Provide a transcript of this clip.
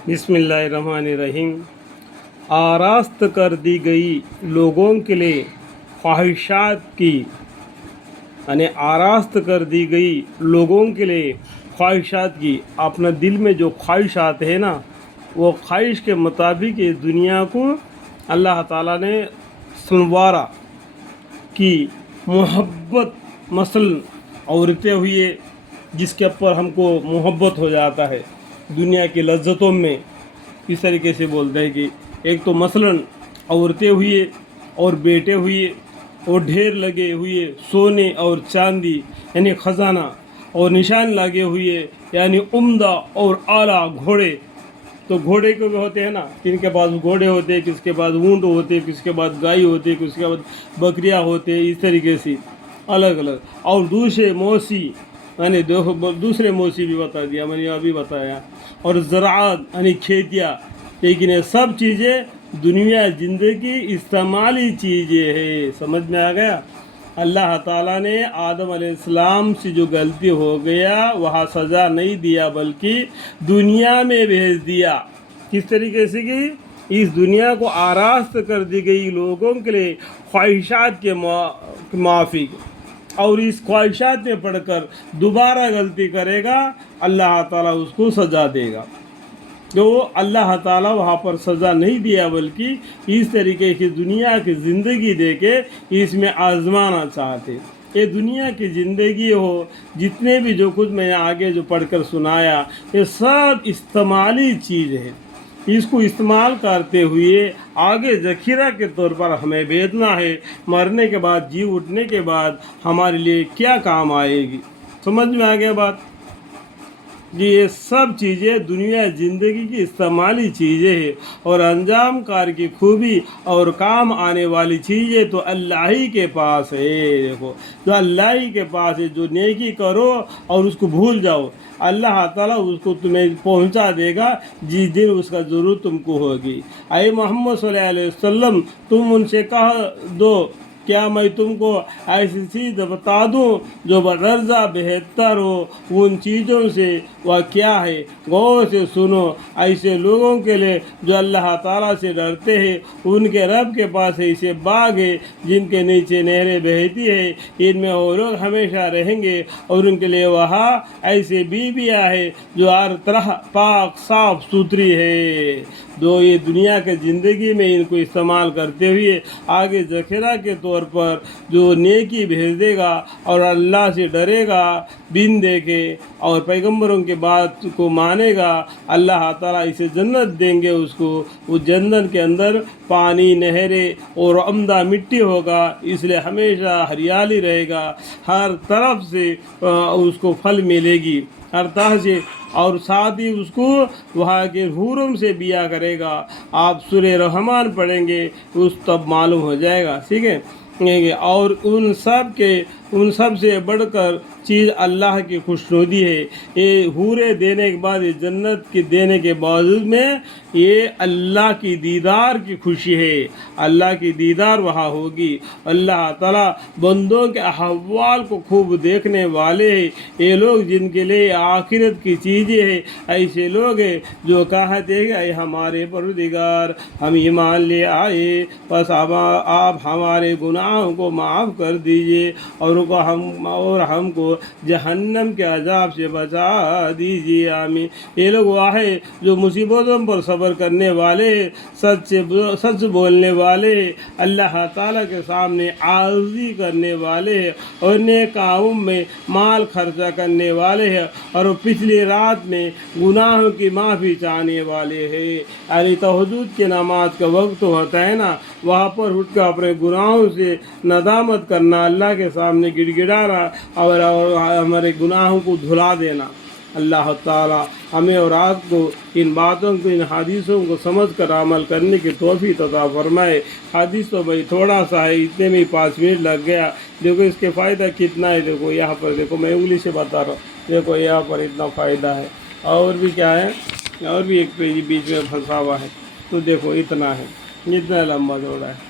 बिस्मिल्लाहिर्रहमानिर्रहीम। आरास्त कर दी गई लोगों के लिए ख्वाहिशात की, यानी आरास्त कर दी गई लोगों के लिए ख्वाहिशात की। अपना दिल में जो ख्वाहिशात है ना, वो ख्वाहिश के मुताबिक इस दुनिया को अल्लाह ताला ने संवारा कि मोहब्बत मसलन औरतें हुई है, जिसके ऊपर हमको मोहब्बत हो जाता है दुनिया की लज्जतों में। इस तरीके से बोलते हैं कि एक तो मसलन औरतें हुई है और बेटे हुए और ढेर लगे हुए सोने और चांदी यानी ख़जाना और निशान लगे हुए यानी उम्दा और आला घोड़े। तो घोड़े को भी होते हैं ना, किनके पास घोड़े होते हैं, किसके पास ऊँट होते हैं, किसके पास गाय होते हैं, किसके पास बकरियां होते हैं। इस तरीके से अलग अलग। और दूसरे मौसी यानी दूसरे मौसी भी बता दिया, मैंने अभी बताया। और ज़राअत यानी खेतियाँ। लेकिन ये सब चीज़ें दुनिया ज़िंदगी इस्तेमाली चीज़ें हैं। समझ में आ गया? अल्लाह ताला ने आदम अलैहिस्सलाम से जो गलती हो गया वहाँ सज़ा नहीं दिया, बल्कि दुनिया में भेज दिया। किस तरीके से कि इस दुनिया को आरास्त कर दी गई लोगों के लिए ख्वाहिशात के माफिक, और इस ख्वाहिशात में पढ़कर दोबारा गलती करेगा अल्लाह ताला उसको सज़ा देगा। तो अल्लाह ताला वहाँ पर सज़ा नहीं दिया, बल्कि इस तरीके की दुनिया की ज़िंदगी दे के इसमें आजमाना चाहते। ये दुनिया की ज़िंदगी हो, जितने भी जो कुछ मैं आगे जो पढ़कर सुनाया, ये सब इस्तेमाली चीज़ है। इसको इस्तेमाल करते हुए आगे ज़ख़ीरा के तौर पर हमें भेजना है। मरने के बाद, जी उठने के बाद हमारे लिए क्या काम आएगी। समझ में आ गया बात? जी, ये सब चीज़ें दुनिया ज़िंदगी की इस्तेमाली चीज़ें हैं, और अंजाम कार की खूबी और काम आने वाली चीज़ें तो अल्लाह ही के पास है। देखो, जो अल्लाह ही के पास है, जो नेकी करो और उसको भूल जाओ, अल्लाह ताला उसको तुम्हें पहुंचा देगा जिस दिन उसका ज़रूरत तुमको होगी। ऐ मोहम्मद सल्लल्लाहु अलैहि वसल्लम, तुम उनसे कह दो, क्या मैं तुमको ऐसी चीज़ बता दूं जो बदर्जा बेहतर हो उन चीज़ों से? वह क्या है? गौर से सुनो। ऐसे लोगों के लिए जो अल्लाह ताला से डरते हैं, उनके रब के पास ऐसे बाग है जिनके नीचे नहरें बहती है, इनमें वो लोग हमेशा रहेंगे। और उनके लिए वहाँ ऐसे बीबियाँ है जो हर तरह पाक साफ सुथरी है। जो ये दुनिया के ज़िंदगी में इनको इस्तेमाल करते हुए आगे ज़ख़ीरा के तौर पर जो नेकी भेज देगा और अल्लाह से डरेगा बिन देखे और पैगंबरों के बात को मानेगा, अल्लाह ताला इसे जन्नत देंगे उसको। उस जन्नत के अंदर पानी, नहरें और उम्दा मिट्टी होगा, इसलिए हमेशा हरियाली रहेगा, हर तरफ से उसको फल मिलेगी हर तरह से। और साथ ही उसको वहाँ के हूरों से बिया करेगा। आप सूरह रहमान पढ़ेंगे उस तब मालूम हो जाएगा, ठीक है। और उन सब से बढ़कर चीज़ अल्लाह की खुशनुदी है। ये हूरे देने के बाद, ये जन्नत की देने के बावजूद में ये अल्लाह की दीदार की खुशी है। अल्लाह की दीदार वहाँ होगी। अल्लाह ताला बंदों के अहवाल को खूब देखने वाले हैं। ये लोग जिनके लिए आखिरत की चीज़ें हैं, ऐसे लोग हैं जो कहते हैं कि हमारे परवरदिगार, हम ईमान ले आए, बस आप हमारे गुनाहों को माफ़ कर दीजिए और हमको जहन्नम के अजाब से बचा दीजिए, आमीन। ये लोग वह है जो मुसीबतों पर सब्र करने वाले, सच बोलने वाले, अल्लाह ताला के सामने आर्ज़ी करने वाले हैं, और नेक कामों में माल खर्चा करने वाले हैं, और पिछली रात में गुनाहों की माफ़ी चाहने वाले हैं। यानी तहज्जुद के नमाज का वक्त होता है ना, वहाँ पर उठ कर अपने गुनाहों से नदामत करना, अल्लाह के सामने गिड़गिड़ाना और हमारे गुनाहों को धुला देना। अल्लाह ताला हमें और आपको इन बातों को, इन हदीसों को समझ कर अमल करने की तौफीक अता फरमाए। हदीस तो भाई थोड़ा सा है, इतने में ही 5 मिनट लग गया। देखो इसके फ़ायदा कितना है। देखो यहाँ पर, देखो मैं उंगली से बता रहा हूँ, देखो यहाँ पर इतना फ़ायदा है। और भी क्या है, और भी एक पेज बीच में फंसा हुआ है, तो देखो इतना है, इतना लंबा जोड़ा है।